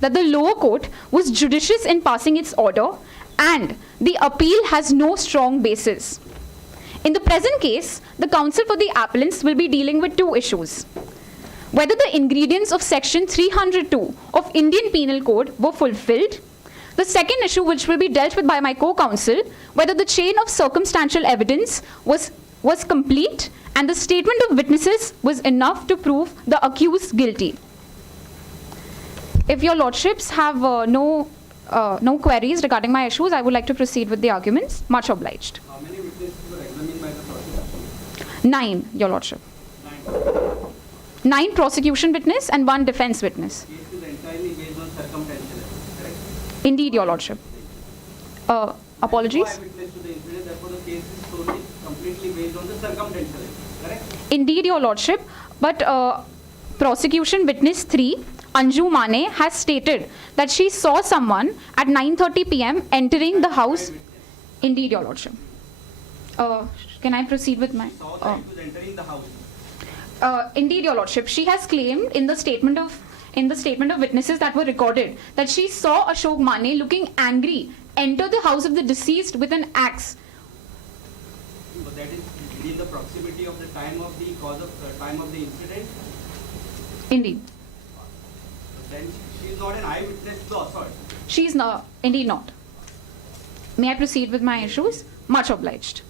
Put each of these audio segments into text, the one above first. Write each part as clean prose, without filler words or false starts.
that the lower court was judicious in passing its order and the appeal has no strong basis. In the present case, the counsel for the appellants will be dealing with two issues. Whether the ingredients of section 302 of Indian Penal Code were fulfilled. The second issue, which will be dealt with by my co-counsel, whether the chain of circumstantial evidence was complete and the statement of witnesses was enough to prove the accused guilty. If your lordships have no queries regarding my issues, I would like to proceed with the arguments. Much obliged. How many witnesses were examined by the prosecution? 9, your lordship. 9 prosecution witness and 1 defense witness. The case is entirely based on circumstantial evidence, correct? Indeed, your lordship. Apologies. Eyewitness to the incident, therefore the case is solely completely based on the circumstantial evidence, correct? Indeed, your lordship. But prosecution witness 3, Anju Mane, has stated that she saw someone at 9:30 p.m. entering the house. Indeed, your lordship. Can I proceed with my? Saw that he was entering the house. Indeed, your lordship. She has claimed in the statement of witnesses that were recorded that she saw Ashok Mane looking angry enter the house of the deceased with an axe. But that is within the proximity of the time of the time of the incident. Indeed. But then she is not an eyewitness to the assault. She is not. Indeed not. May I proceed with my issues? Much obliged.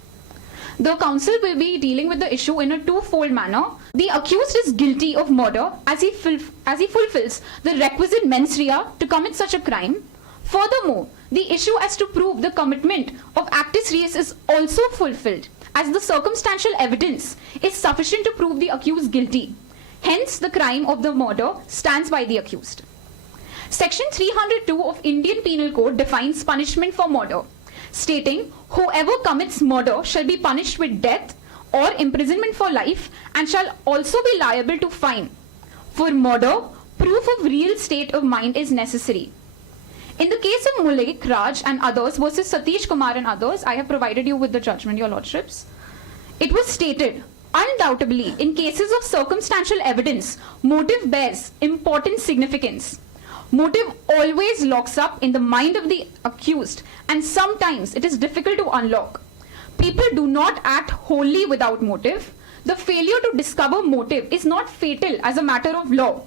The counsel will be dealing with the issue in a twofold manner. The accused is guilty of murder as he fulfills the requisite mens rea to commit such a crime. Furthermore, the issue as to prove the commitment of actus reus is also fulfilled, as the circumstantial evidence is sufficient to prove the accused guilty. Hence, the crime of the murder stands by the accused. Section 302 of Indian Penal Code defines punishment for murder, stating, whoever commits murder shall be punished with death or imprisonment for life and shall also be liable to fine. For murder, proof of real state of mind is necessary. In the case of Mulek, Raj and others versus Satish Kumar and others, I have provided you with the judgment, your lordships. It was stated, undoubtedly, in cases of circumstantial evidence, motive bears important significance. Motive always locks up in the mind of the accused, and sometimes it is difficult to unlock. People do not act wholly without motive. The failure to discover motive is not fatal as a matter of law.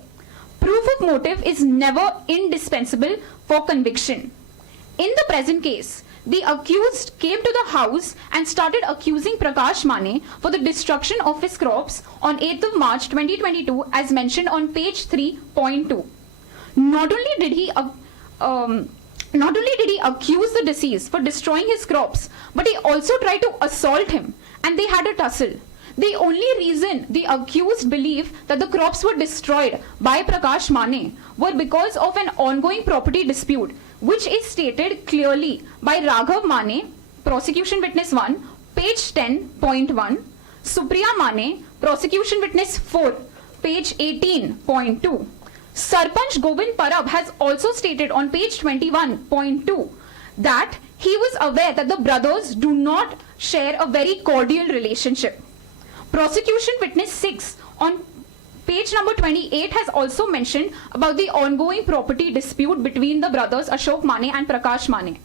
Proof of motive is never indispensable for conviction. In the present case, the accused came to the house and started accusing Prakash Mane for the destruction of his crops on 8th of March 2022 as mentioned on page 3.2. Not only did he accuse the deceased for destroying his crops, but he also tried to assault him and they had a tussle. The only reason the accused believed that the crops were destroyed by Prakash Mane were because of an ongoing property dispute, which is stated clearly by Raghav Mane, prosecution witness 1, page 10.1, Supriya Mane, prosecution witness 4, page 18.2. Sarpanch Govind Parab has also stated on page 21.2 that he was aware that the brothers do not share a very cordial relationship. Prosecution witness 6 on page number 28 has also mentioned about the ongoing property dispute between the brothers Ashok Mane and Prakash Mane.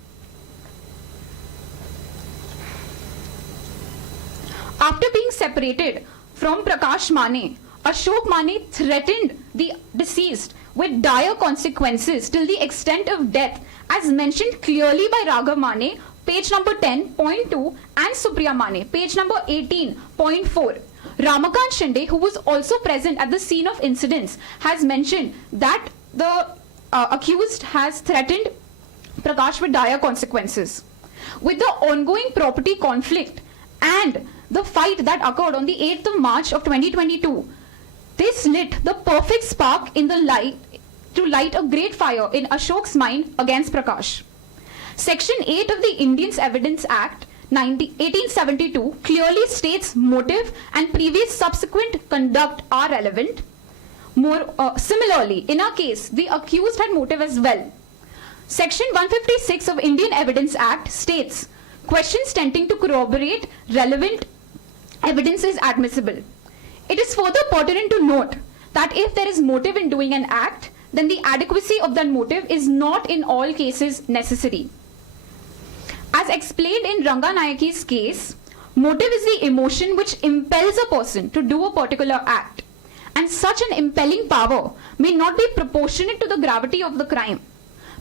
After being separated from Prakash Mane, Ashok Mane threatened the deceased with dire consequences till the extent of death, as mentioned clearly by Raghav Mane, page number 10.2, and Supriya Mane, page number 18.4. Ramakant Shinde, who was also present at the scene of incidents, has mentioned that the accused has threatened Prakash with dire consequences. With the ongoing property conflict and the fight that occurred on the 8th of March of 2022, this lit the perfect spark in the light to light a great fire in Ashok's mind against Prakash. Section 8 of the Indian Evidence Act 1872 clearly states motive and previous subsequent conduct are relevant. Similarly, in our case, the accused had motive as well. Section 156 of Indian Evidence Act states questions tending to corroborate relevant evidence is admissible. It is further pertinent to note that if there is motive in doing an act, then the adequacy of that motive is not in all cases necessary. As explained in Ranganayaki's case, motive is the emotion which impels a person to do a particular act, and such an impelling power may not be proportionate to the gravity of the crime.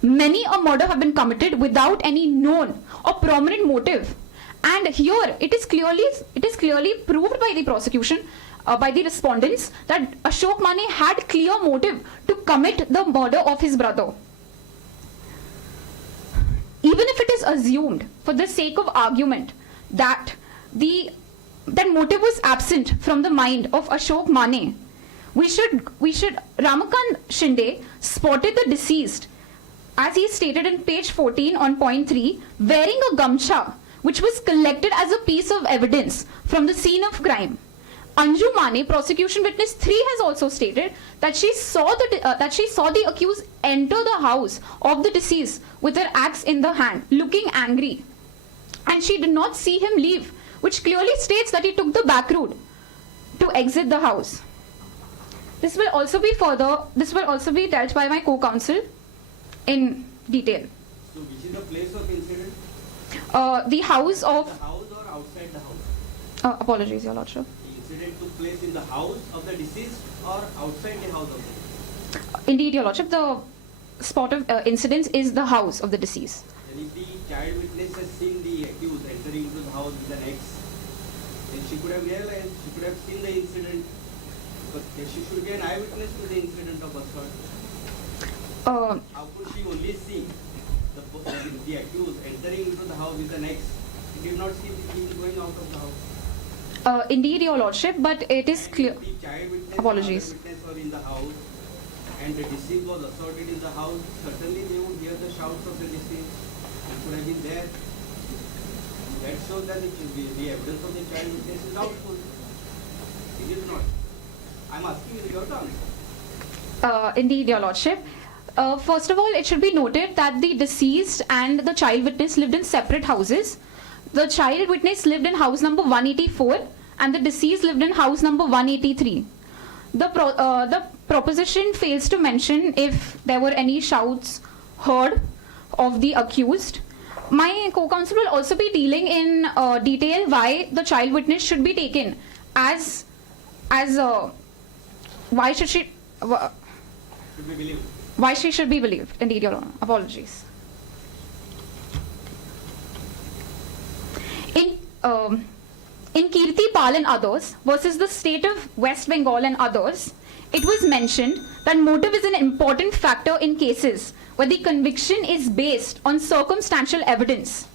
Many a murder have been committed without any known or prominent motive, and here it is clearly proved by the prosecution, by the respondents, that Ashok Mane had clear motive to commit the murder of his brother. Even if it is assumed, for the sake of argument, that motive was absent from the mind of Ashok Mane, Ramakant Shinde spotted the deceased, as he stated in page 14 on point 3, wearing a gamcha which was collected as a piece of evidence from the scene of crime. Anju Mane, prosecution witness 3, has also stated that she saw the accused enter the house of the deceased with her axe in the hand, looking angry, and she did not see him leave, which clearly states that he took the back route to exit the house. This will also be dealt by my co-counsel in detail. So which is the place of incident? The house of... The house or outside the house? Apologies, Your Lordship. The incident took place in the house of the deceased or outside the house of the deceased? Indeed, Your Lordship, the spot of incidence is the house of the deceased. And if the child witness has seen the accused entering into the house with an axe, then she could have realized, she could have seen the incident, but she should be an eyewitness to the incident of assault. How could she only see the accused entering into the house with an axe? She did not see him going out of the house. Indeed, Your Lordship, but it is clear. If the child witness Apologies. and other witness were in the house and the deceased was assaulted in the house, certainly they would hear the shouts of the deceased and could have been there. That shows that the evidence of the child witness is doubtful. It is not. I am asking you your answer. Indeed, Your Lordship. First of all, it should be noted that the deceased and the child witness lived in separate houses. The child witness lived in house number 184 and the deceased lived in house number 183. The proposition fails to mention if there were any shouts heard of the accused. My co-counsel will also be dealing in detail why the child witness should be taken as why should she Should be believed. Why she should be believed. Indeed, Your Honor. Apologies. In Kirti Pal and others versus the state of West Bengal and others, it was mentioned that motive is an important factor in cases where the conviction is based on circumstantial evidence.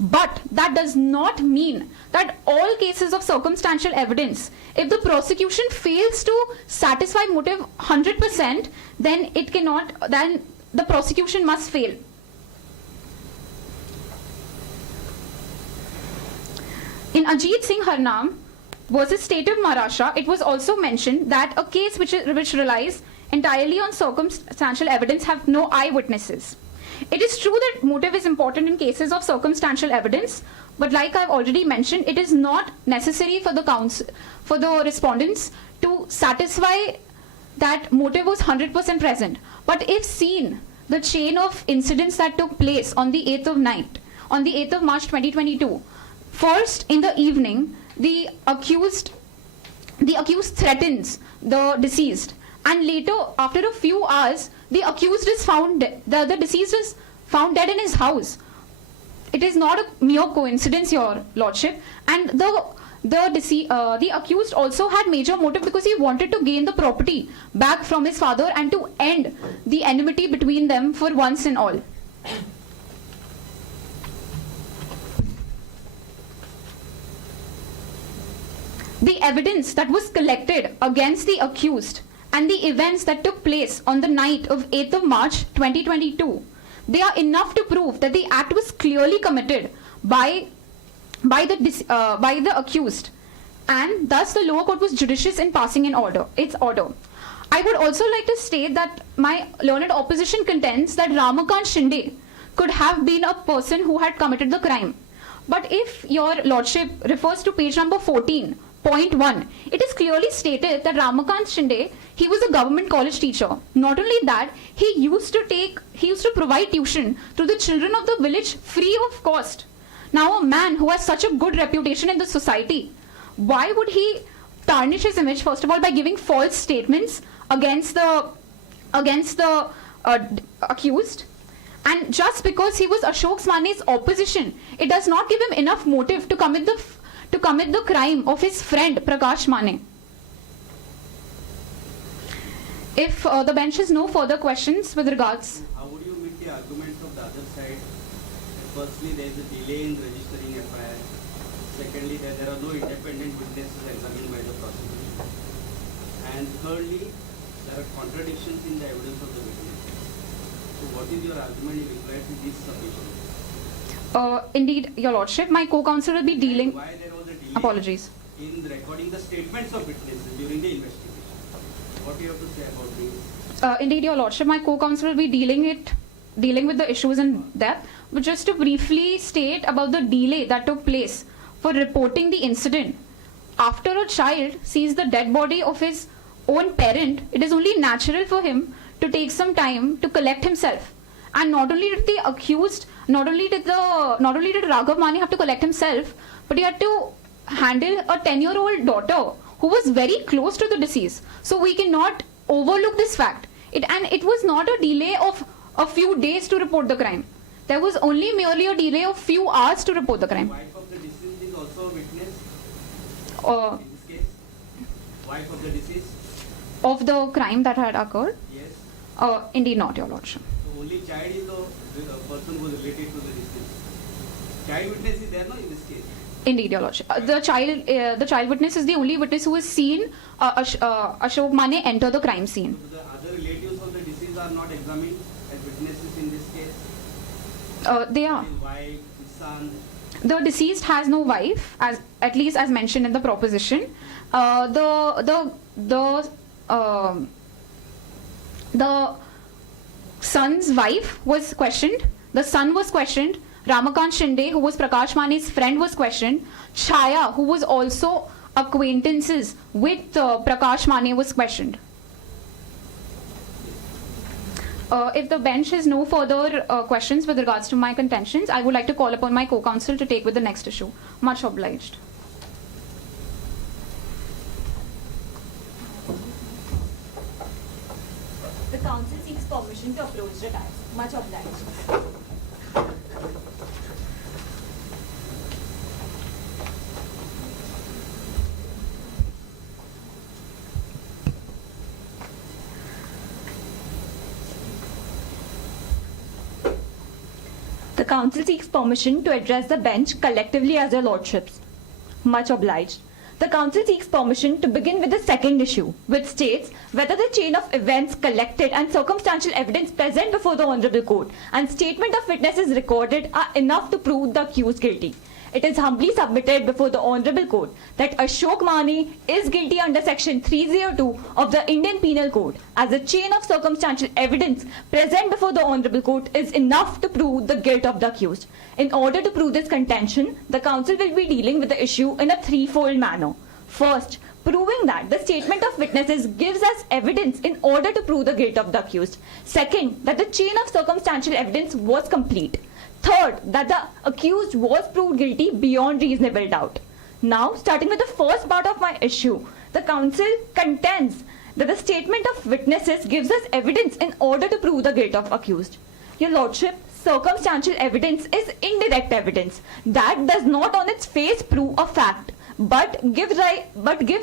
But that does not mean that all cases of circumstantial evidence, if the prosecution fails to satisfy motive 100%, then the prosecution must fail. In Ajit Singh Harnam versus State of Maharashtra, it was also mentioned that a case which relies entirely on circumstantial evidence have no eyewitnesses. It is true that motive is important in cases of circumstantial evidence, but like I've already mentioned, it is not necessary for the respondents to satisfy that motive was 100% present. But if seen the chain of incidents that took place on the 8th of March 2022, first in the evening, the accused threatens the deceased, and later, after a few hours, the deceased is found dead in his house. It is not a mere coincidence, Your Lordship, and the accused also had major motive because he wanted to gain the property back from his father and to end the enmity between them for once and all. The evidence that was collected against the accused and the events that took place on the night of 8th of March 2022, they are enough to prove that the act was clearly committed by the accused, and thus the lower court was judicious in passing its order. I would also like to state that my learned opposition contends that Ramakant Shinde could have been a person who had committed the crime. But if Your Lordship refers to page number 14 Point 1. It is clearly stated that Ramakant Shinde, he was a government college teacher. Not only that, he used to provide tuition to the children of the village free of cost. Now, a man who has such a good reputation in the society, why would he tarnish his image, first of all, by giving false statements against the accused? And just because he was Ashok Mane's opposition, it does not give him enough motive to commit the crime of his friend Prakash Mane. If the bench has no further questions with regards. How would you meet the arguments of the other side? Firstly, there is a delay in registering FIR. Secondly, that there are no independent witnesses examined by the prosecution. And thirdly, there are contradictions in the evidence of the witness. So what is your argument in reply to this submission? Indeed, Your Lordship, my co-counsel will be dealing. And why there was a delay Apologies. in recording the statements of witnesses during the investigation? What do you have to say about this? Indeed, Your Lordship, my co-counsel will be dealing with the issues in depth. But just to briefly state about the delay that took place for reporting the incident. After a child sees the dead body of his own parent, it is only natural for him to take some time to collect himself. And not only did the accused, not only did Raghav Mane have to collect himself, but he had to handle a 10-year-old daughter who was very close to the deceased. So we cannot overlook this fact. It was not a delay of a few days to report the crime. There was only merely a delay of few hours to report the crime. The wife of the deceased is also a witness in this case? Wife of the deceased? Of the crime that had occurred? Yes. Indeed not, Your Lordship. So only child is the person who is related to the deceased. Child witness is there, no, in this case? Indeed, Your Lordship. The child witness is the only witness who has seen Ashok Mane enter the crime scene. So the other relatives of the deceased are not examined as witnesses in this case? They are. His wife, his son. The deceased has no wife, at least as mentioned in the proposition. The son's wife was questioned. The son was questioned. Ramakant Shinde, who was Prakash Mane's friend, was questioned. Chaya, who was also acquaintances with Prakash Mane, was questioned. If the bench has no further questions with regards to my contentions, I would like to call upon my co-counsel to take with the next issue. Much obliged. The counsel seeks permission to approach the dais. Much obliged. The counsel seeks permission to address the bench collectively as your lordships. Much obliged. The counsel seeks permission to begin with the second issue, which states whether the chain of events collected and circumstantial evidence present before the Honorable Court and statement of witnesses recorded are enough to prove the accused guilty. It is humbly submitted before the Honorable Court that Ashok Mane is guilty under Section 302 of the Indian Penal Code, as the chain of circumstantial evidence present before the Honorable Court is enough to prove the guilt of the accused. In order to prove this contention, the counsel will be dealing with the issue in a threefold manner. First, proving that the statement of witnesses gives us evidence in order to prove the guilt of the accused. Second, that the chain of circumstantial evidence was complete. Third, that the accused was proved guilty beyond reasonable doubt. Now, starting with the first part of my issue, the counsel contends that the statement of witnesses gives us evidence in order to prove the guilt of accused. Your Lordship, circumstantial evidence is indirect evidence that does not on its face prove a fact, but gives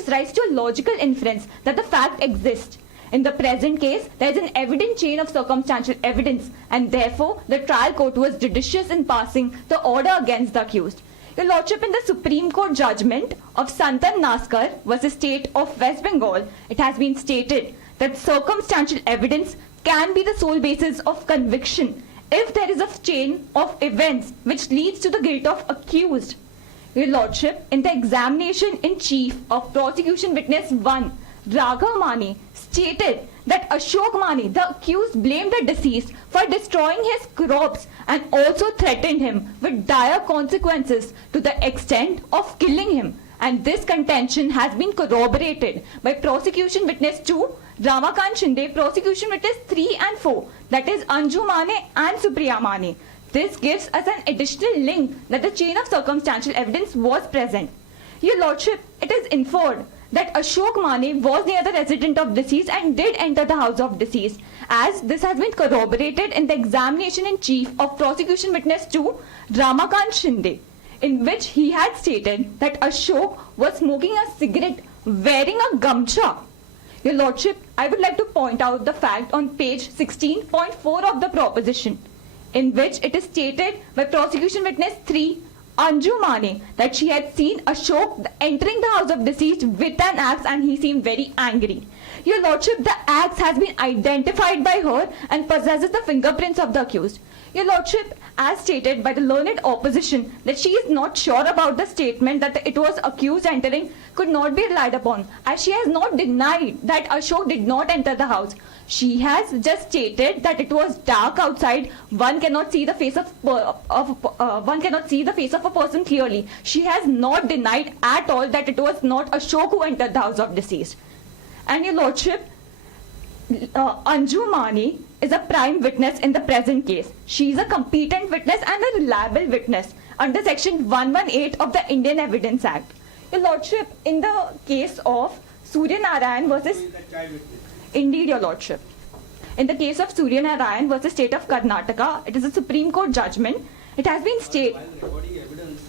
rise to a logical inference that the fact exists. In the present case, there is an evident chain of circumstantial evidence, and therefore the trial court was judicious in passing the order against the accused. Your Lordship, in the Supreme Court judgment of Santan Naskar vs. State of West Bengal, it has been stated that circumstantial evidence can be the sole basis of conviction if there is a chain of events which leads to the guilt of accused. Your Lordship, in the examination in chief of prosecution witness 1, Raghav Mane stated that Ashok Mane, the accused, blamed the deceased for destroying his crops and also threatened him with dire consequences to the extent of killing him, and this contention has been corroborated by prosecution witness 2, Ramakant Shinde, prosecution witness 3 and 4, that is Anju Mane and Supriya Mane. This gives us an additional link that the chain of circumstantial evidence was present. Your Lordship, it is inferred that Ashok Mane was near the resident of deceased and did enter the house of deceased, as this has been corroborated in the examination in chief of prosecution witness 2, Ramakant Shinde, in which he had stated that Ashok was smoking a cigarette wearing a gamcha. Your Lordship, I would like to point out the fact on page 16.4 of the proposition, in which it is stated by prosecution witness 3, Anju Mane, that she had seen Ashok entering the house of deceased with an axe and he seemed very angry. Your Lordship, the axe has been identified by her and possesses the fingerprints of the accused. Your Lordship, as stated by the learned opposition, that she is not sure about the statement that it was accused entering could not be relied upon, as she has not denied that Ashok did not enter the house. She has just stated that it was dark outside. One cannot see the face of a person clearly. She has not denied at all that it was not Ashok who entered the house of deceased. And Your Lordship, Anju Mane is a prime witness in the present case. She is a competent witness and a reliable witness under section 118 of the Indian Evidence Act. Your Lordship, in the case of Surya Narayan versus... Indeed, Your Lordship. In the case of Surya Narayan versus State of Karnataka, it is a Supreme Court judgment. It has been stated... While recording evidence,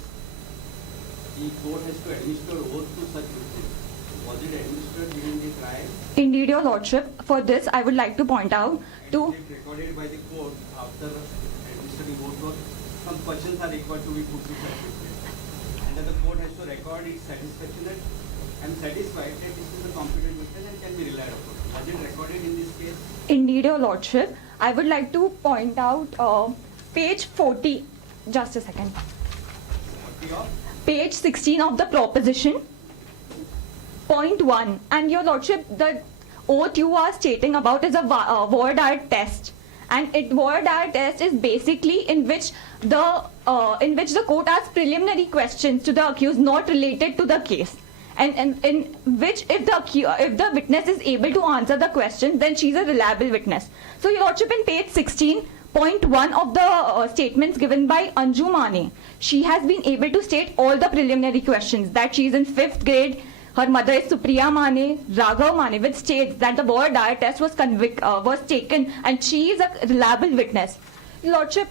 the court has to administer oath to such witness. Was it administered during the trial? Indeed, Your Lordship. For this, I would like to point out to... And if recorded by the court after administering oath, some questions are required to be put to such witness. And then the court has to record its satisfaction that I am satisfied that this is a competent witness and can be relied upon. Was it recorded in this case? Indeed, Your Lordship. I would like to point out page 40. Just a second. Page 16 of the proposition. Point 1. And Your Lordship, the oath you are stating about is a voir dire test. And voir dire test is basically in which the court asks preliminary questions to the accused not related to the case. And in which if the witness is able to answer the question, then she is a reliable witness. So Your Lordship, in page 16.1 of the statements given by Anju Mane, she has been able to state all the preliminary questions, that she is in 5th grade, her mother is Supriya Mane, Raghav Mane, which states that the voir dire test was taken and she is a reliable witness. Your Lordship,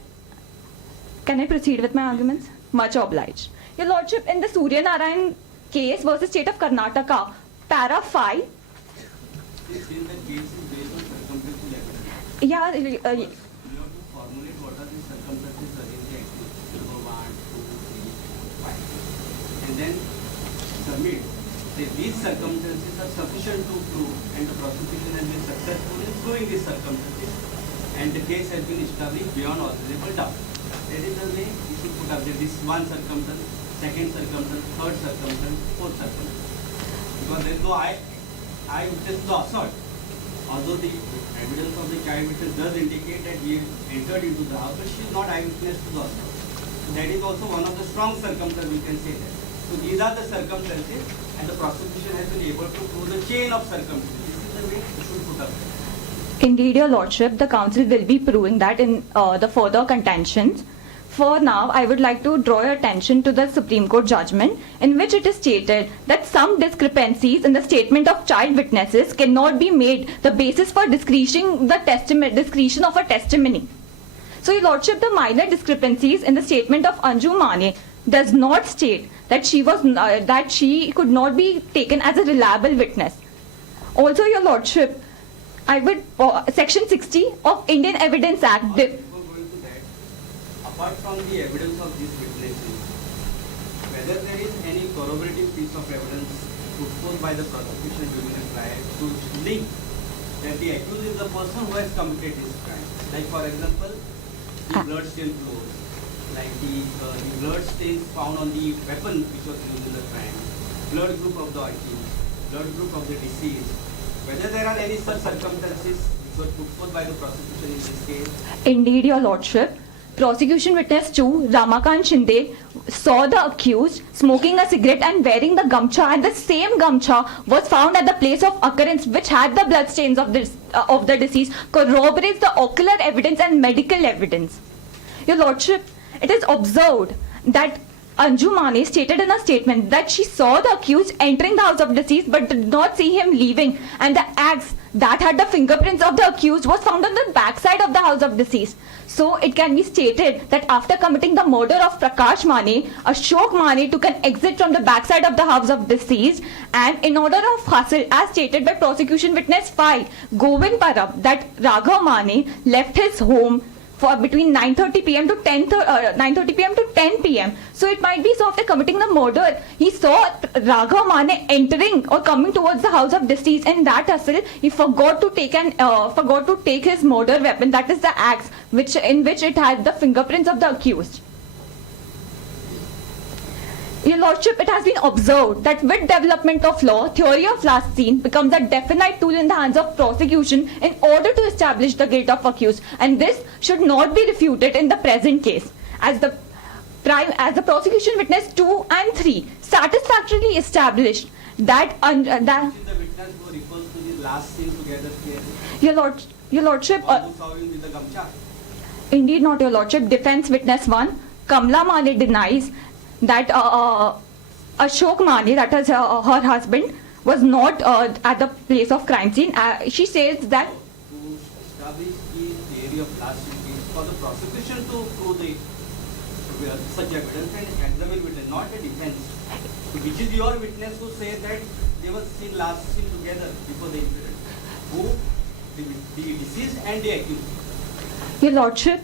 can I proceed with my arguments? Much obliged. Your Lordship, in the Surya Narayan case versus State of Karnataka, para 5. Since the case is based on circumstantial evidence, Yeah, you have to formulate what are the circumstances against the accused. Number 1, 2, 3, 4, 5. And then submit. Say these circumstances are sufficient to prove, and the prosecution has been successful in proving these circumstances, and the case has been established beyond all reasonable doubt. That is the way you should put up this one circumstance, second circumstance, third circumstance, fourth circumstance. Because there is no eyewitness to assault. Although the evidence of the child witness does indicate that we entered into the house, but she is not eyewitness to the assault. That is also one of the strong circumstances, we can say that. So these are the circumstances, and the prosecution has been able to prove the chain of circumstances. This is the way you should put up. indeed, Your Lordship, the council will be proving that in the further contentions. For now, I would like to draw your attention to the Supreme Court judgment, in which it is stated that some discrepancies in the statement of child witnesses cannot be made the basis for discretion of a testimony. So, Your Lordship, the minor discrepancies in the statement of Anju Mane does not state that she could not be taken as a reliable witness. Also, Your Lordship, I would Section 60 of Indian Evidence Act. Before going to that, apart from the evidence of these witnesses, whether there is any corroborative piece of evidence put forth by the prosecution during the trial to link that the accused is the person who has committed this crime. Like, for example, the blood stain clothes, like the blood stains found on the weapon which was used in the crime, blood group of the accused, blood group of the deceased. Whether there are any such circumstances which were put forth by the prosecution in this case? Indeed, Your Lordship. Prosecution witness 2, Ramakant Shinde, saw the accused smoking a cigarette and wearing the gamcha, and the same gamcha was found at the place of occurrence, which had the bloodstains of the deceased, corroborates the ocular evidence and medical evidence. Your Lordship, it is observed that Anju Mane stated in a statement that she saw the accused entering the house of deceased but did not see him leaving, and the axe that had the fingerprints of the accused was found on the backside of the house of deceased. So it can be stated that after committing the murder of Prakash Mane, Ashok Mane took an exit from the backside of the house of deceased, and in order of hustle, as stated by prosecution witness 5, Govind Parab, that Raghav Mane left his home for between 9:30 p.m. to 9:30 p.m. to 10 p.m. So it might be so after committing the murder, he saw Raghav Mane entering or coming towards the house of deceased, and that hustle he forgot to take his murder weapon, that is the axe, in which it had the fingerprints of the accused. Your Lordship, it has been observed that with development of law, theory of last seen becomes a definite tool in the hands of prosecution in order to establish the guilt of accused, and this should not be refuted in the present case, as the prosecution witness 2 and 3 satisfactorily established that Which is the witness who refers to the last scene together here? Your Lordship, Or who saw him with the gamcha? indeed not, Your Lordship. Defense witness 1, Kamla Mane, denies that Ashok Mane, that is her husband, was not at the place of crime scene. She says that To establish the theory of last scene is for the prosecution to prove such evidence and examine witness, not a defense. So which is your witness who says that they were seen last seen together before the incident? Who? The deceased and the accused. Your Lordship,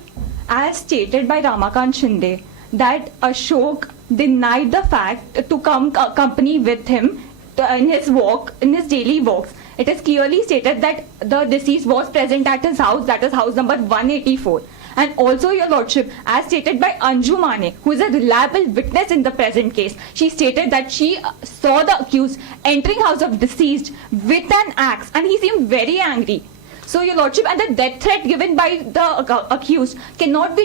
as stated by Ramakant Shinde, that Ashok denied the fact to come accompany with him in his daily walks. It is clearly stated that the deceased was present at his house, that is house number 184. And also, Your Lordship, as stated by Anju Mane, who is a reliable witness in the present case, she stated that she saw the accused entering house of deceased with an axe, and he seemed very angry. So, Your Lordship, and the death threat given by the accused cannot be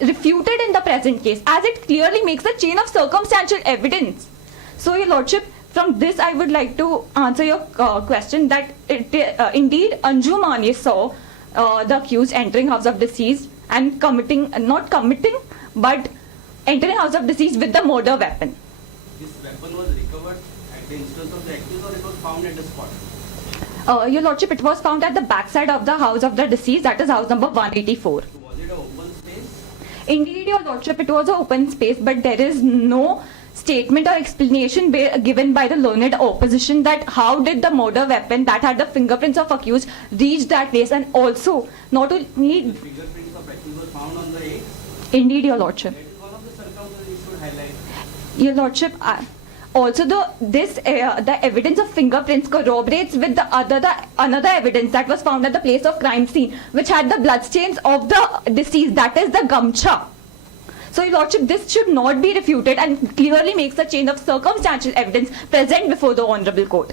refuted in the present case, as it clearly makes a chain of circumstantial evidence. So, Your Lordship, from this I would like to answer your question that indeed Anju Mane saw the accused entering house of deceased and not committing, but entering house of deceased with the murder weapon. This weapon was recovered at the instance of the accused, or it was found at the spot? Your Lordship, it was found at the backside of the house of the deceased, that is house number 184. So was it an open space? Indeed, Your Lordship, it was an open space, but there is no statement or explanation given by the learned opposition that how did the murder weapon that had the fingerprints of accused reach that place, and also not only. The fingerprints of accused were found on the eggs? Indeed, Your Lordship. That is one of the circumstances you should highlight. Your Lordship, also the evidence of fingerprints corroborates with another evidence that was found at the place of crime scene, which had the bloodstains of the deceased, that is the gamcha. So, Your Lordship, this should not be refuted and clearly makes a chain of circumstantial evidence present before the Honourable Court.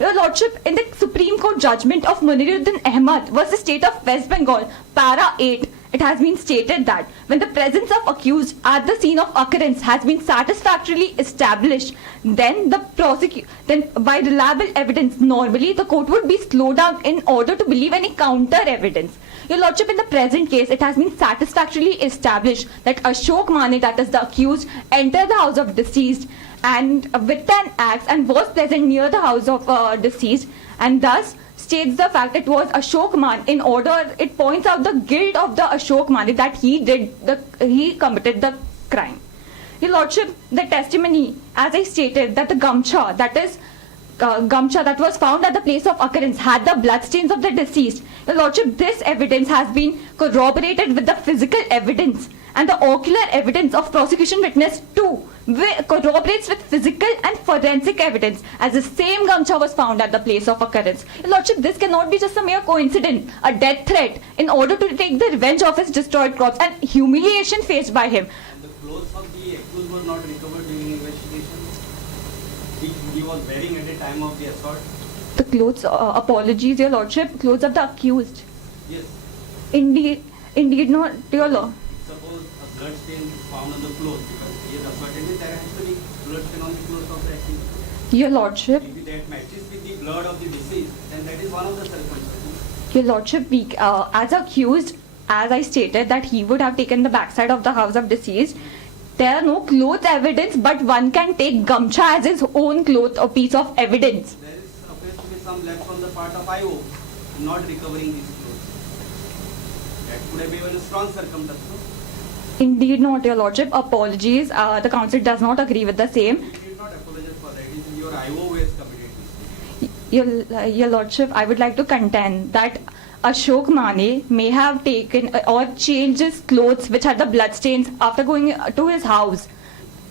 Your Lordship, in the Supreme Court judgment of Muniruddin Ahmad versus State of West Bengal, Para 8, it has been stated that when the presence of accused at the scene of occurrence has been satisfactorily established, then by reliable evidence, normally the court would be slowed down in order to believe any counter evidence. Your Lordship, in the present case, it has been satisfactorily established that Ashok Mane, that is the accused, entered the house of deceased and with an axe and was present near the house of deceased, and thus states the fact it was Ashok Mane. In order, it points out the guilt of the Ashok Mane that he committed the crime. Your Lordship, the testimony, as I stated, that the gamcha, that was found at the place of occurrence had the bloodstains of the deceased. Your Lordship, this evidence has been corroborated with the physical evidence, and the ocular evidence of prosecution witness 2 corroborates with physical and forensic evidence, as the same gamcha was found at the place of occurrence. Your Lordship, this cannot be just a mere coincidence, a death threat in order to take the revenge of his destroyed crops and humiliation faced by him. And the clothes of the accused were not recovered during investigation? He was wearing at the time of the assault? The clothes, apologies, Your Lordship, clothes of the accused. Yes. Indeed not, Your Lord. It's a blood stain is found on the clothes because he is ascertained there has to be blood stain on the clothes of the accused. Your Lordship, If that matches with the blood of the deceased, then that is one of the circumstances. Your Lordship, as accused, as I stated that he would have taken the backside of the house of deceased, there are no clothes evidence, but one can take gamcha as his own cloth or piece of evidence. There is appears to be some lapse on the part of IO in not recovering these clothes. That could have been a strong circumstance. No? Indeed not, Your Lordship. Apologies. The council does not agree with the same. You did not apologize for that. It is your IO who has committed this. Your Lordship, I would like to contend that Ashok Mane may have taken or changed his clothes which had the bloodstains after going to his house.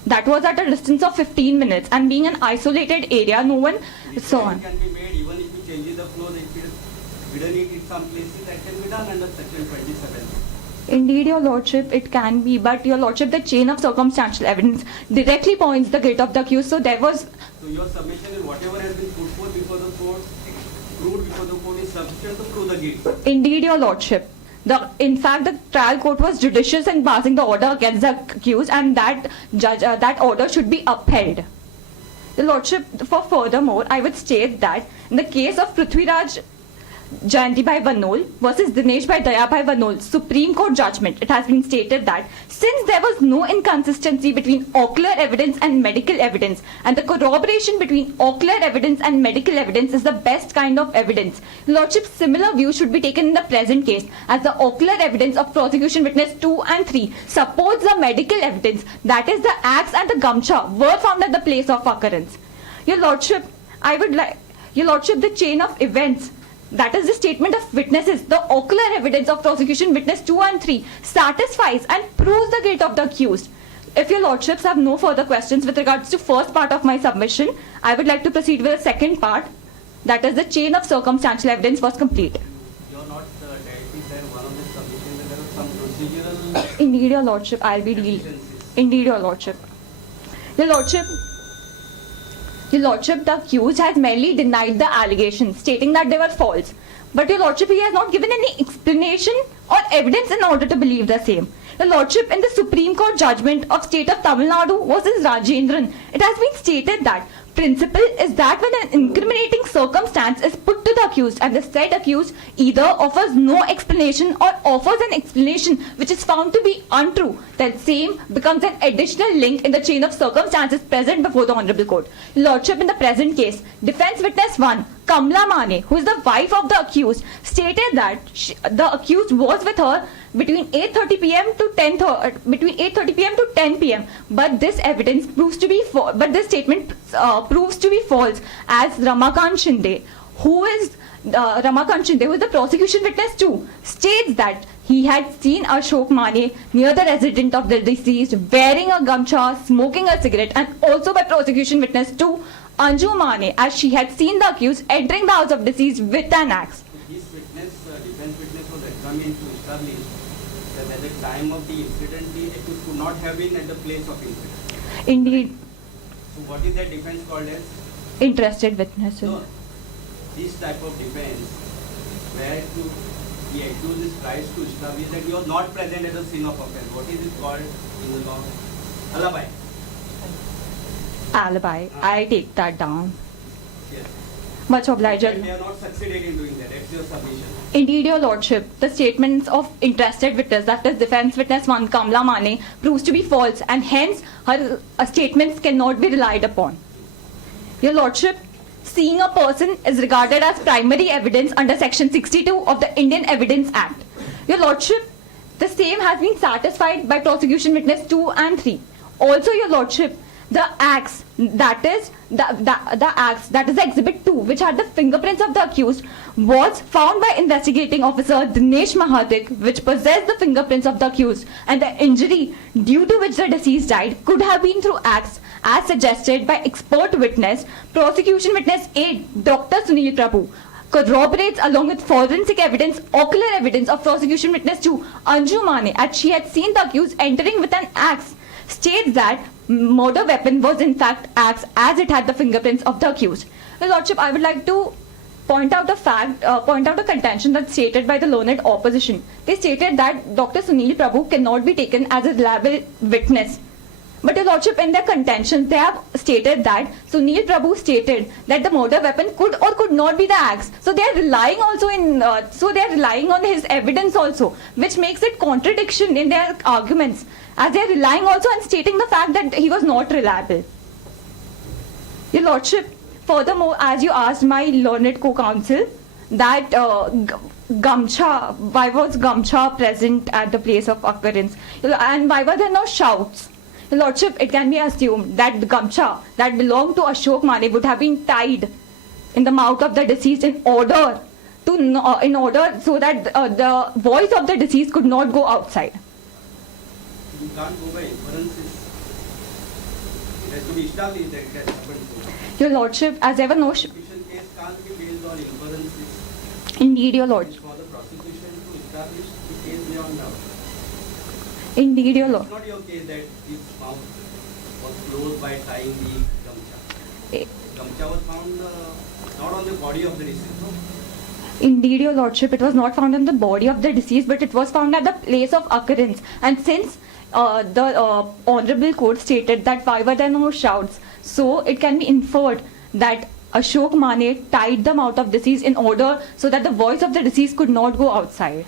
That was at a distance of 15 minutes, and being an isolated area, no one saw him. It can be made even if you change the clothes. If it is hidden it in some places, that can be done under section 27. Indeed, Your Lordship, it can be, but Your Lordship, the chain of circumstantial evidence directly points the guilt of the accused. So there was. So your submission is whatever has been put forth before the court, proved before the court is sufficient to prove the guilt. Indeed, Your Lordship. In fact, the trial court was judicious in passing the order against the accused, and that order should be upheld. Your Lordship, for furthermore, I would state that in the case of Prithviraj Jayanti Vanol versus Dinesh Dayabai Vanol Supreme Court judgment, it has been stated that since there was no inconsistency between ocular evidence and medical evidence, and the corroboration between ocular evidence and medical evidence is the best kind of evidence, Lordship, similar views should be taken in the present case, as the ocular evidence of prosecution witness 2 and 3 supports the medical evidence, that is the axe and the gamcha were found at the place of occurrence. Your Lordship, Your Lordship, the chain of events, that is the statement of witnesses, the ocular evidence of prosecution witness 2 and 3 satisfies and proves the guilt of the accused. If Your Lordships have no further questions with regards to first part of my submission, I would like to proceed with the second part, that is the chain of circumstantial evidence was complete. You are not directly there. One of the submissions there was some procedural. Indeed, Your Lordship, I'll be dealing. Indeed, Your Lordship. Your Lordship, the accused has merely denied the allegations, stating that they were false. But Your Lordship, he has not given any explanation or evidence in order to believe the same. Your Lordship, in the Supreme Court judgment of State of Tamil Nadu versus Rajendran, it has been stated that principle is that when an incriminating circumstance is put to the accused and the said accused either offers no explanation or offers an explanation which is found to be untrue, that same becomes an additional link in the chain of circumstances present before the Honorable Court. Lordship, in the present case, defense witness 1, Kamla Mane, who is the wife of the accused, stated that the accused was with her between 8:30 p.m. to 10 p.m. But this evidence proves to be but this statement proves to be false, as Ramakant Shinde, who is the prosecution witness 2, states that he had seen Ashok Mane near the resident of the deceased wearing a gamcha, smoking a cigarette, and also by prosecution witness 2, Anju Mane, as she had seen the accused entering the house of deceased with an axe. This witness, defense witness, was examined to establish that at the time of the incident, the accused could not have been at the place of incident. Indeed. So what is that defense called as? Interested witnesses. No, this type of defense, where the accused tries to establish that you are not present at the scene of offense. What is it called in the law? Alibi. Alibi. I take that down. Yes. Much obliged. They are not succeeded in doing that. That's your submission. Indeed, Your Lordship, the statements of interested witness, that is defense witness 1, Kamla Mane, proves to be false, and hence her statements cannot be relied upon. Your Lordship, seeing a person is regarded as primary evidence under section 62 of the Indian Evidence Act. Your Lordship, the same has been satisfied by prosecution witness 2 and 3. Also, Your Lordship, the axe, that is the exhibit 2, which had the fingerprints of the accused, was found by investigating officer Dinesh Mahadik, which possessed the fingerprints of the accused, and the injury due to which the deceased died could have been through axe, as suggested by expert witness, prosecution witness 8, Dr. Sunil Prabhu, corroborates along with forensic evidence, ocular evidence of prosecution witness 2, Anju Mane, as she had seen the accused entering with an axe, states that murder weapon was in fact axe, as it had the fingerprints of the accused. Your Lordship, I would like to point out a contention that's stated by the learned opposition. They stated that Dr. Sunil Prabhu cannot be taken as a reliable witness. But Your Lordship, in their contentions, they have stated that Sunil Prabhu stated that the murder weapon could or could not be the axe. So they are relying on his evidence also, which makes it contradiction in their arguments, as they are relying also on stating the fact that he was not reliable. Your Lordship, furthermore, as you asked my learned co-counsel, that why was Gamcha present at the place of occurrence, and why were there no shouts? Your Lordship, it can be assumed that the Gamcha that belonged to Ashok Mane would have been tied in the mouth of the deceased in order so that the voice of the deceased could not go outside. You can't go by inferences. It has to be established that it has happened. Your Lordship, as ever no... Prosecution case can't be based on inferences. Indeed, Your Lordship. It's for the prosecution to establish the case beyond doubt. Indeed, Your Lord. It's not your case that his mouth was closed by tying the gamcha. Gamcha was found not on the body of the deceased. No? Indeed, Your Lordship, it was not found on the body of the deceased, but it was found at the place of occurrence. And since the Honorable Court stated that why were there no shouts, so it can be inferred that Ashok Mane tied the mouth of deceased in order so that the voice of the deceased could not go outside.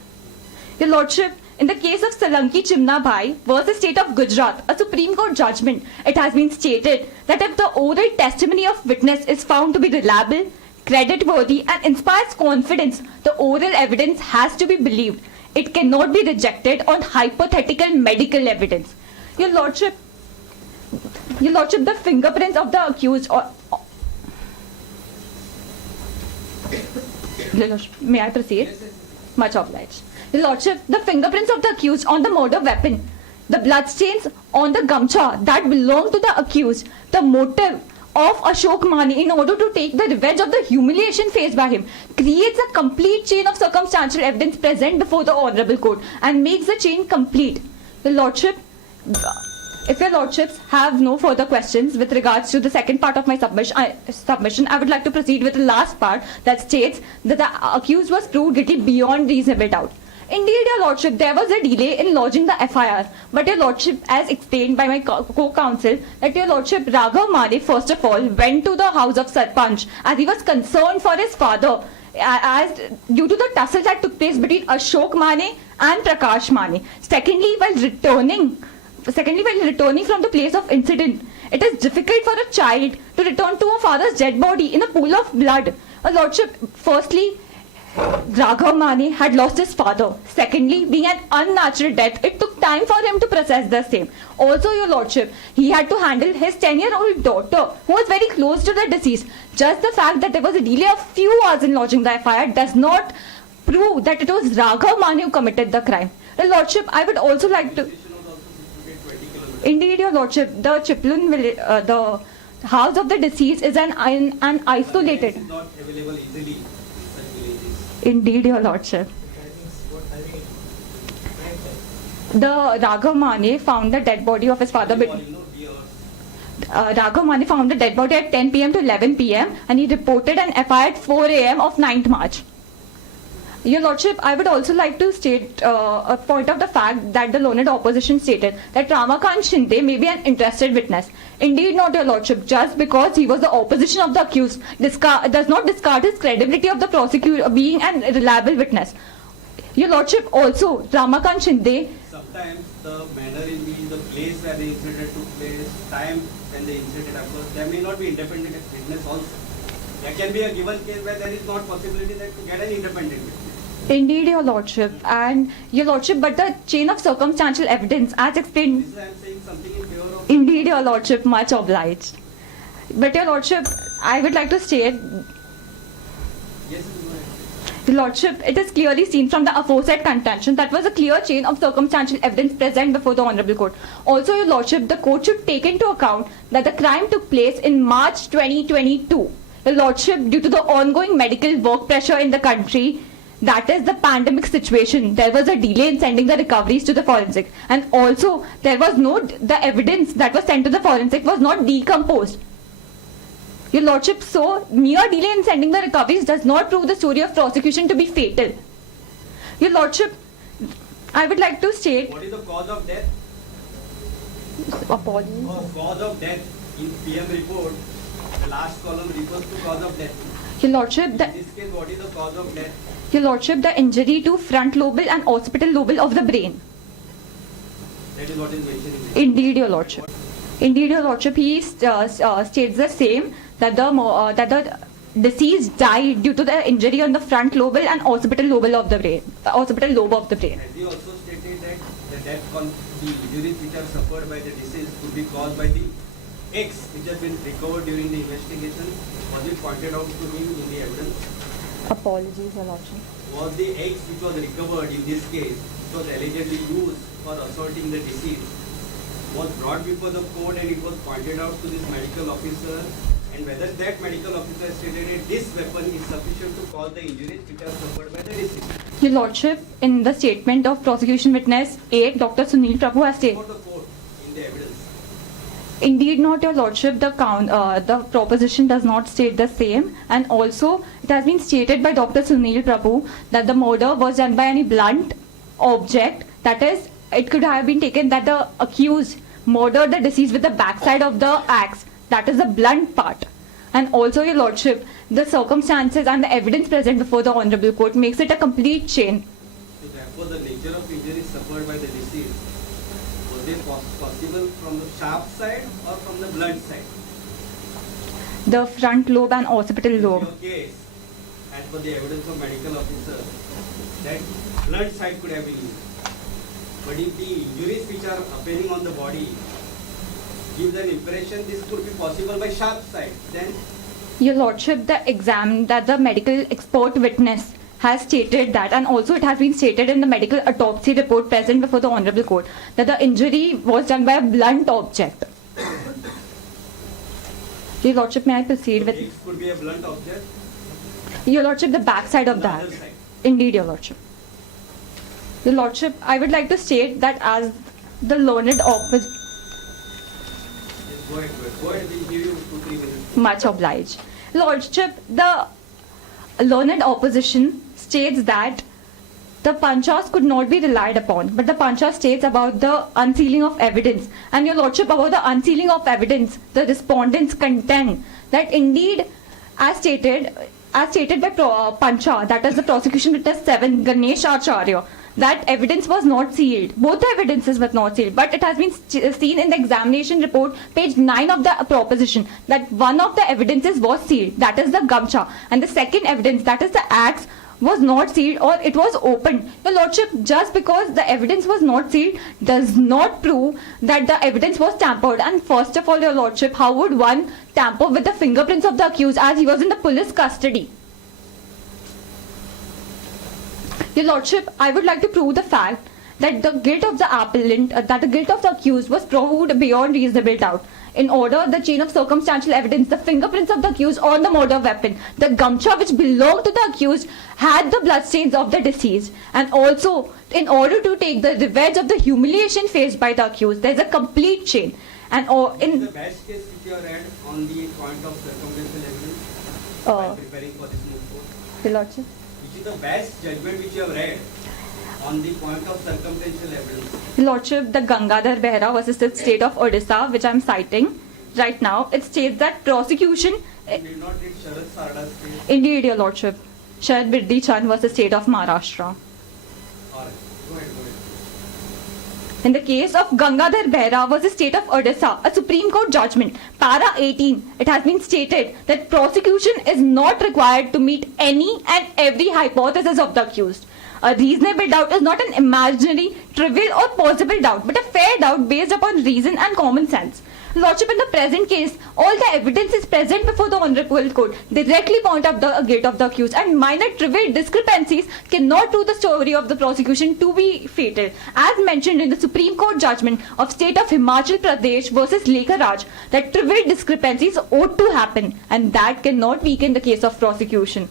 Your Lordship, in the case of Salanki Chimna Bhai versus State of Gujarat, a Supreme Court judgment, it has been stated that if the oral testimony of witness is found to be reliable, creditworthy and inspires confidence, the oral evidence has to be believed. It cannot be rejected on hypothetical medical evidence. Your Lordship, the fingerprints of the accused May I proceed? Much obliged. Your Lordship, the fingerprints of the accused on the murder weapon, the bloodstains on the gamcha that belong to the accused, the motive of Ashok Mane in order to take the revenge of the humiliation faced by him, creates a complete chain of circumstantial evidence present before the Honorable Court and makes the chain complete. Your Lordship, if Your Lordships have no further questions with regards to the second part of my submission, I would like to proceed with the last part that states that the accused was proved guilty beyond reasonable doubt. Indeed, Your Lordship, there was a delay in lodging the FIR, but Your Lordship, as explained by my co-counsel, that Your Lordship, Raghav Mane, first of all, went to the house of Sarpanch as he was concerned for his father, as due to the tussle that took place between Ashok Mane and Prakash Mane. Secondly, while returning from the place of incident, it is difficult for a child to return to a father's dead body in a pool of blood. Your Lordship, firstly, Raghav Mane had lost his father. Secondly, being an unnatural death, it took time for him to process the same. Also, Your Lordship, he had to handle his 10-year-old daughter, who was very close to the deceased. Just the fact that there was a delay of few hours in lodging the FIR does not prove that it was Raghav Mane who committed the crime. Your Lordship, I would also like to... Indeed, Your Lordship, the Chiplun the house of the deceased is an isolated... It is not available easily in such villages. Indeed, Your Lordship. The Raghav Mane found the dead body of his father. Raghav Mane found the dead body at 10 p.m. to 11 p.m. and he reported an FIR at 4 a.m. of 9th March. Your Lordship, I would also like to state a point of the fact that the learned opposition stated that Ramakant Shinde may be an interested witness. Indeed not, Your Lordship. Just because he was the opposition of the accused does not discard his credibility of the prosecutor being an reliable witness. Your Lordship, also Ramakant Shinde... Sometimes the manner in which the place where the incident took place, time when the incident occurs, there may not be independent witness also. There can be a given case where there is not possibility that to get an independent witness. Indeed, Your Lordship, and Your Lordship, but the chain of circumstantial evidence, as explained... This is, I am saying something in favor of... Indeed, Your Lordship, much obliged. But Your Lordship, I would like to state... Yes, Your Lordship, it is clearly seen from the aforesaid contention that was a clear chain of circumstantial evidence present before the Honorable Court. Also, Your Lordship, the Court should take into account that the crime took place in March 2022. Your Lordship, due to the ongoing medical work pressure in the country, that is the pandemic situation, there was a delay in sending the recoveries to the forensic, and also there was the evidence that was sent to the forensic was not decomposed. Your Lordship, so mere delay in sending the recoveries does not prove the story of prosecution to be fatal. Your Lordship, I would like to state... What is the cause of death? Apologies. Cause of death in PM report, the last column refers to cause of death. Your Lordship, In this case, what is the cause of death? Your Lordship, the injury to front lobal and occipital lobal of the brain. That is what is mentioned in this. Indeed, Your Lordship. Indeed, Your Lordship, he states the same, that the deceased died due to the injury on the front lobal and occipital lobal of the brain. Occipital lobe of the brain. Has he also stated that the death the injuries which are suffered by the deceased could be caused by the X which has been recovered during the investigation? Was it pointed out to him in the evidence? Apologies, Your Lordship. Was the X which was recovered in this case, which was allegedly used for assaulting the deceased, was brought before the court and it was pointed out to this medical officer, and whether that medical officer stated that this weapon is sufficient to cause the injuries which are suffered by the deceased? Your Lordship, in the statement of prosecution witness 8, Dr. Sunil Prabhu has stated... Before the court, in the evidence. Indeed not, Your Lordship, the proposition does not state the same, and also it has been stated by Dr. Sunil Prabhu that the murder was done by any blunt object, that is, it could have been taken that the accused murdered the deceased with the backside of the axe, that is the blunt part. And also, Your Lordship, the circumstances and the evidence present before the Honourable Court makes it a complete chain. So therefore, the nature of injuries suffered by the deceased, was they possible from the sharp side or from the blunt side? The front lobe and occipital In lobe. your case, as per the evidence of medical officer, that blunt side could have been used. But if the injuries which are appearing on the body gives an impression this could be possible by sharp side, then Your Lordship, the medical expert witness has stated that, and also it has been stated in the medical autopsy report present before the Honourable Court, that the injury was done by a blunt object. Your Lordship, may I proceed with... X could be a blunt object. Your Lordship, the backside of The that. other side. Indeed, Your Lordship. Your Lordship, I would like to state that as the learned opposition... Yes, go ahead. We'll give you 2-3 minutes. Much obliged. Lordship, the learned opposition states that the panchas could not be relied upon, but the pancha states about the unsealing of evidence. And Your Lordship, about the unsealing of evidence, the respondents contend that indeed, as stated by pancha, that is the prosecution witness 7, Ganesh Acharya, that evidence was not sealed. Both the evidences were not sealed, but it has been seen in the examination report, page 9 of the proposition, that one of the evidences was sealed, that is the gamcha, and the second evidence, that is the axe, was not sealed or it was opened. Your Lordship, just because the evidence was not sealed does not prove that the evidence was tampered. And first of all, Your Lordship, how would one tamper with the fingerprints of the accused as he was in the police custody? Your Lordship, I would like to prove the fact that the guilt of the appellant, that the guilt of the accused was proved beyond reasonable doubt. In order, the chain of circumstantial evidence, the fingerprints of the accused on the murder weapon, the gamcha which belonged to the accused had the bloodstains of the deceased. And also, in order to take the revenge of the humiliation faced by the accused, there is a complete chain. And In the best case which you have read on the point of circumstantial evidence while preparing for this moot court, Your Lordship, which is the best judgment which you have read on the point of circumstantial evidence? Your Lordship, the Gangadhar Behra versus the state of Odisha, which I am citing right now, it states that prosecution... You did not read Sharad Sarda's case? Indeed, Your Lordship. Sharad Birdi Chand versus state of Maharashtra. Alright, go ahead. In the case of Gangadhar Behra versus state of Odisha, a Supreme Court judgment, para 18, it has been stated that prosecution is not required to meet any and every hypothesis of the accused. A reasonable doubt is not an imaginary, trivial or possible doubt, but a fair doubt based upon reason and common sense. Lordship, in the present case, all the evidence is present before the Honourable Court directly point out the guilt of the accused, and minor trivial discrepancies cannot prove the story of the prosecution to be fatal. As mentioned in the Supreme Court judgment of State of Himachal Pradesh versus Lekha Raj, that trivial discrepancies ought to happen, and that cannot weaken the case of prosecution.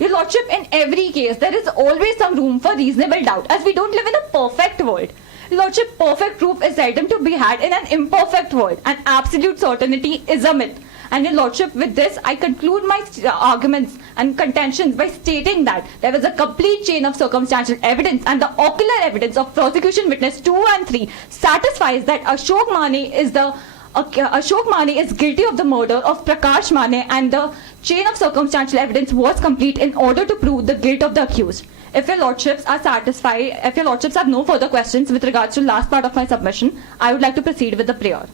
Your Lordship, in every case, there is always some room for reasonable doubt, as we don't live in a perfect world. Lordship, perfect proof is seldom to be had in an imperfect world, and absolute certainty is a myth. And Your Lordship, with this, I conclude my arguments and contentions by stating that there was a complete chain of circumstantial evidence, and the ocular evidence of prosecution witness 2 and 3 satisfies that Ashok Mane is guilty of the murder of Prakash Mane, and the chain of circumstantial evidence was complete in order to prove the guilt of the accused. If Your Lordships are satisfied, if Your Lordships have no further questions with regards to last part of my submission, I would like to proceed with the prayer.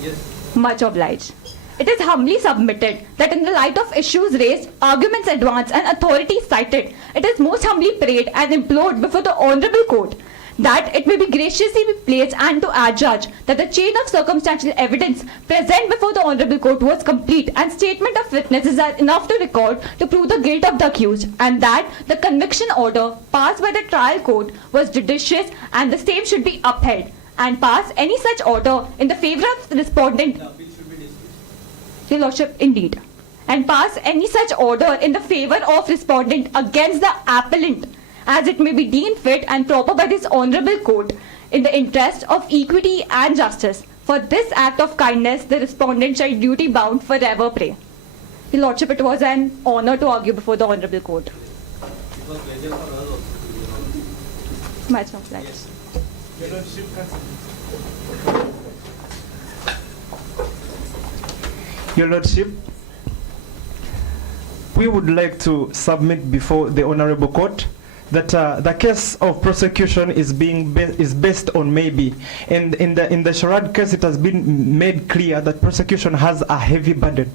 Yes. Much obliged. It is humbly submitted that in the light of issues raised, arguments advanced, and authorities cited, it is most humbly prayed and implored before the Honourable Court that it may be graciously be placed and to adjudge that the chain of circumstantial evidence present before the Honourable Court was complete, and statement of witnesses are enough to record to prove the guilt of the accused, and that the conviction order passed by the trial court was judicious and the same should be upheld, and pass any such order in the favour of the respondent. The appeal should be dismissed. Your Lordship, indeed. And pass any such order in the favour of respondent against the appellant, as it may be deemed fit and proper by this Honourable Court, in the interest of equity and justice. For this act of kindness, the respondent shall duty bound forever pray. Your Lordship, it was an honour to argue before the Honourable Court. It was pleasure for us also to be around. Much obliged. Yes. Your Lordship, Your Lordship, we would like to submit before the Honourable Court that the case of prosecution is based on maybe, and in the Sharad case it has been made clear that prosecution has a heavy burden.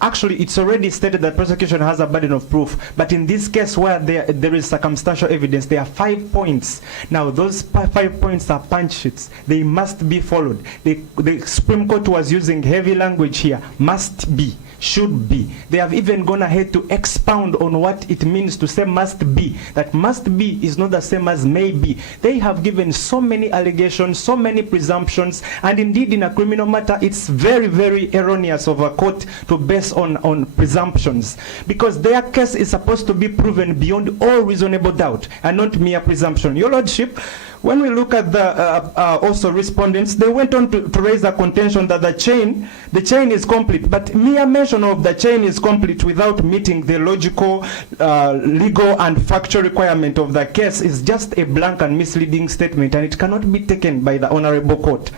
Actually, it's already stated that prosecution has a burden of proof, but in this case where there is circumstantial evidence, there are 5 points. Now those 5 points are punch sheets. They must be followed. The Supreme Court was using heavy language here. Must be, should be. They have even gone ahead to expound on what it means to say must be. That must be is not the same as may be. They have given so many allegations, so many presumptions, and indeed in a criminal matter it's very, very erroneous of a court to base on presumptions, because their case is supposed to be proven beyond all reasonable doubt and not mere presumption. Your Lordship, when we look at the also respondents, they went on to raise a contention that the chain is complete, but mere mention of the chain is complete without meeting the logical, legal and factual requirement of the case is just a blank and misleading statement, and it cannot be taken by the Honourable Court.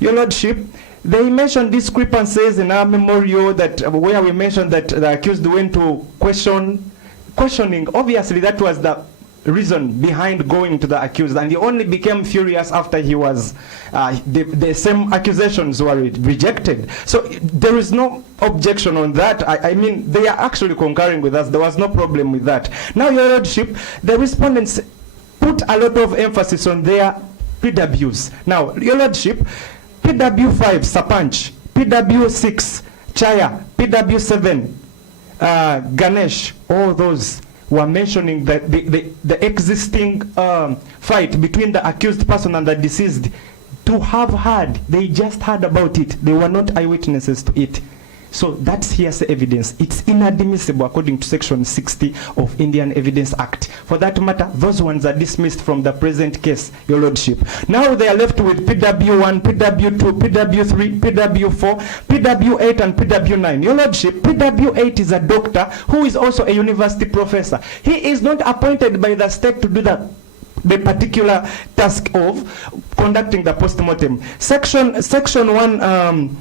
Your Lordship, they mentioned discrepancies in our memorial that where we mentioned that the accused went to questioning. Obviously that was the reason behind going to the accused, and he only became furious after he was the same accusations were rejected. So there is no objection on that. I mean, they are actually concurring with us. There was no problem with that. Now, Your Lordship, the respondents put a lot of emphasis on their PWs. Now, Your Lordship, PW5 Sapanch, PW6 Chaya, PW7 Ganesh, all those were mentioning that the existing fight between the accused person and the deceased. To have heard, they just heard about it. They were not eyewitnesses to it. So that's hearsay evidence. It's inadmissible according to Section 60 of Indian Evidence Act. For that matter, those ones are dismissed from the present case, Your Lordship. Now they are left with PW1, PW2, PW3, PW4, PW8 and PW9. Your Lordship, PW8 is a doctor who is also a university professor. He is not appointed by the state to do the particular task of conducting the post-mortem. Section 1,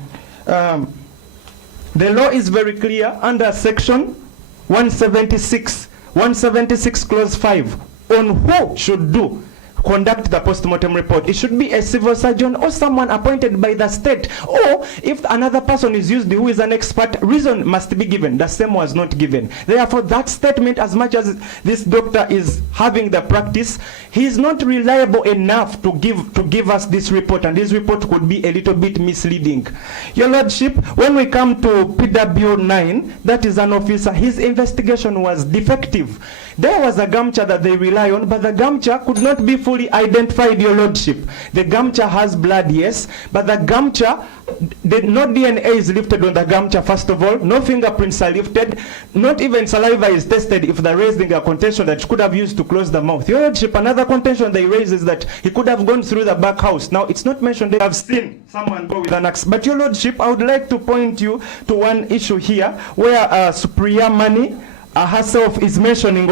the law is very clear under Section 176 clause 5 on who should conduct the post-mortem report. It should be a civil surgeon or someone appointed by the state, or if another person is used who is an expert, reason must be given. The same was not given. Therefore, that statement, as much as this doctor is having the practice, he is not reliable enough to give us this report, and this report could be a little bit misleading. Your Lordship, when we come to PW9, that is an officer, his investigation was defective. There was a gamcha that they rely on, but the gamcha could not be fully successfully identified, your lordship. The gumcha has blood, yes, but the gumcha, no DNA is lifted on the gumcha, first of all. No fingerprints are lifted. Not even saliva is tested if they're raising a contention that he could have used to close the mouth. Your lordship, another contention they raise is that he could have gone through the back house. Now, it's not mentioned they have seen someone go with an axe. But your lordship, I would like to point you to one issue here where Supriya Mani herself is mentioning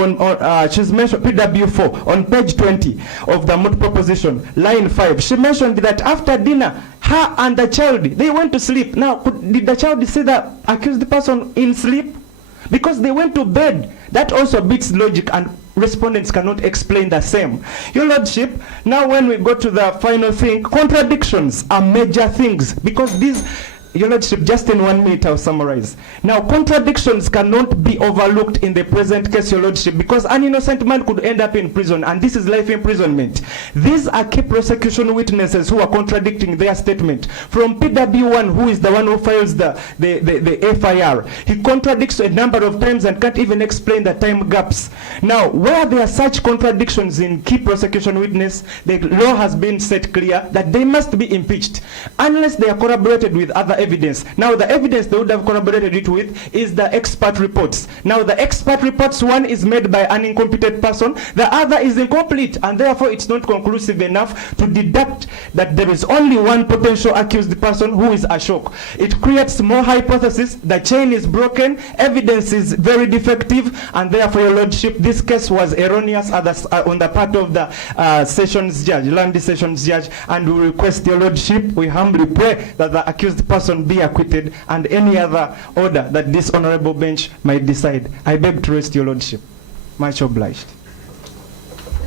she's mentioned PW4 on page 20 of the moot proposition, line 5. She mentioned that after dinner, her and the child, they went to sleep. Now, did the child see the accused person in sleep? Because they went to bed. That also beats logic, and respondents cannot explain the same. Your lordship, now when we go to the final thing, contradictions are major things, because these, your lordship, just in 1 minute I'll summarize. Now, contradictions cannot be overlooked in the present case, your lordship, because an innocent man could end up in prison, and this is life imprisonment. These are key prosecution witnesses who are contradicting their statement. From PW1, who is the one who files the FIR, he contradicts a number of times and can't even explain the time gaps. Now, where there are such contradictions in key prosecution witness, the law has been set clear that they must be impeached unless they are corroborated with other evidence. Now, the evidence they would have corroborated it with is the expert reports. Now, the expert reports, one is made by an incompetent person, the other is incomplete, and therefore it's not conclusive enough to deduct that there is only one potential accused person who is Ashok. It creates more hypotheses, the chain is broken, evidence is very defective, and therefore, your lordship, this case was erroneous on the part of the sessions judge, Landy sessions judge, and we request, your lordship, we humbly pray that the accused person be acquitted, and any other order that this honorable bench might decide. I beg to rest, your lordship. Much obliged.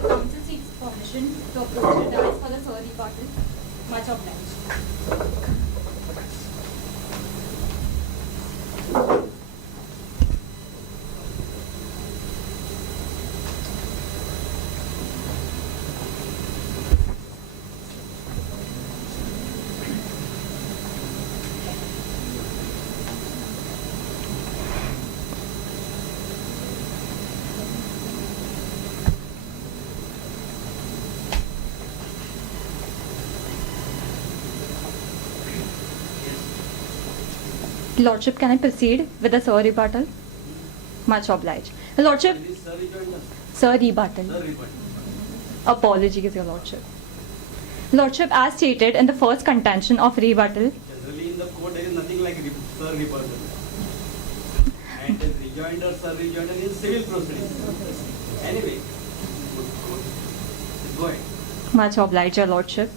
The council seeks permission to approach the device for the third rebuttal. Much obliged. Lordship, can I proceed with the sir rebuttal? Much obliged. Lordship, Is sir rejoined? sir rebuttal. Sir rebuttal. Apologies, your lordship. Lordship, as stated in the first contention of rebuttal, Generally in the court there is nothing like sir rebuttal. And the rejoinder, sir rejoinder in civil proceedings. Anyway, go ahead. much obliged, your lordship.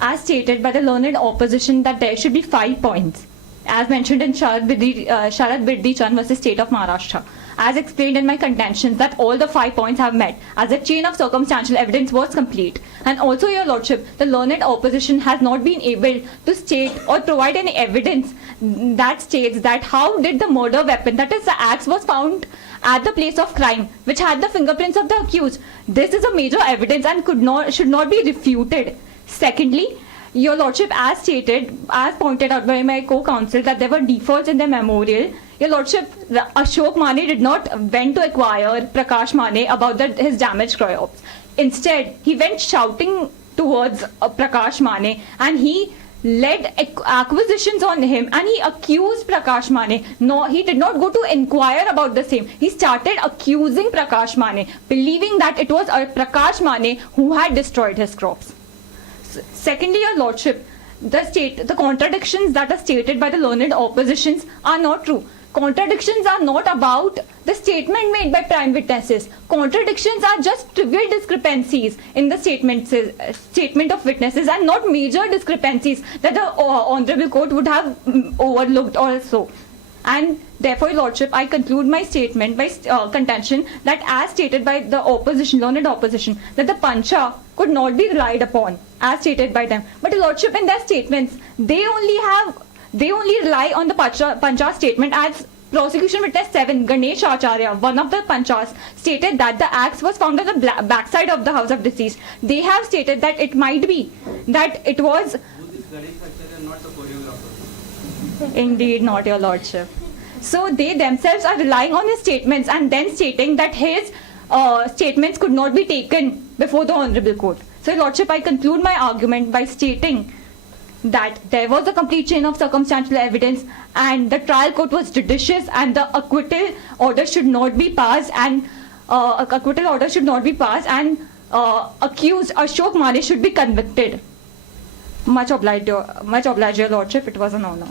As stated by the learned opposition that there should be 5 points, as mentioned in Sharad Biddi Chand versus State of Maharashtra. As explained in my contentions that all the 5 points have met, as the chain of circumstantial evidence was complete. And also, your lordship, the learned opposition has not been able to state or provide any evidence that states that how did the murder weapon, that is the axe, was found at the place of crime, which had the fingerprints of the accused. This is a major evidence and should not be refuted. Secondly, your lordship, as stated, as pointed out by my co-counsel, that there were defaults in the memorial. Your lordship, Ashok Mane did not went to acquire Prakash Mane about his damaged crops. Instead, he went shouting towards Prakash Mane, and he led acquisitions on him, and he accused Prakash Mane. No, he did not go to inquire about the same. He started accusing Prakash Mane, believing that it was Prakash Mane who had destroyed his crops. Secondly, your lordship, the contradictions that are stated by the learned oppositions are not true. Contradictions are not about the statement made by prime witnesses. Contradictions are just trivial discrepancies in the statement of witnesses, and not major discrepancies that the honorable court would have overlooked also. And therefore, your lordship, I conclude my statement by contention that, as stated by the opposition, learned opposition, that the pancha could not be relied upon, as stated by them. But your lordship, in their statements, they only rely on the pancha statement. As prosecution witness 7, Ganesh Acharya, one of the panchas, stated that the axe was found on the backside of the house of deceased. They have stated that it might be that it was. Who is Ganesh Acharya, not the choreographer? Indeed not, your lordship. So they themselves are relying on his statements and then stating that his statements could not be taken before the honorable court. So, Your Lordship, I conclude my argument by stating that there was a complete chain of circumstantial evidence and the trial court was judicious and the acquittal order should not be passed and accused Ashok Mane should be convicted. Much obliged, Your Lordship. It was an honor.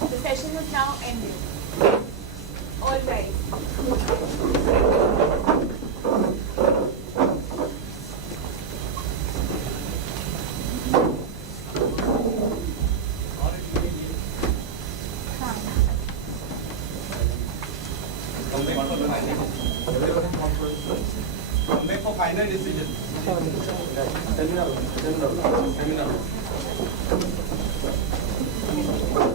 The session is now ended. All rise. Make for final decision. Terminal.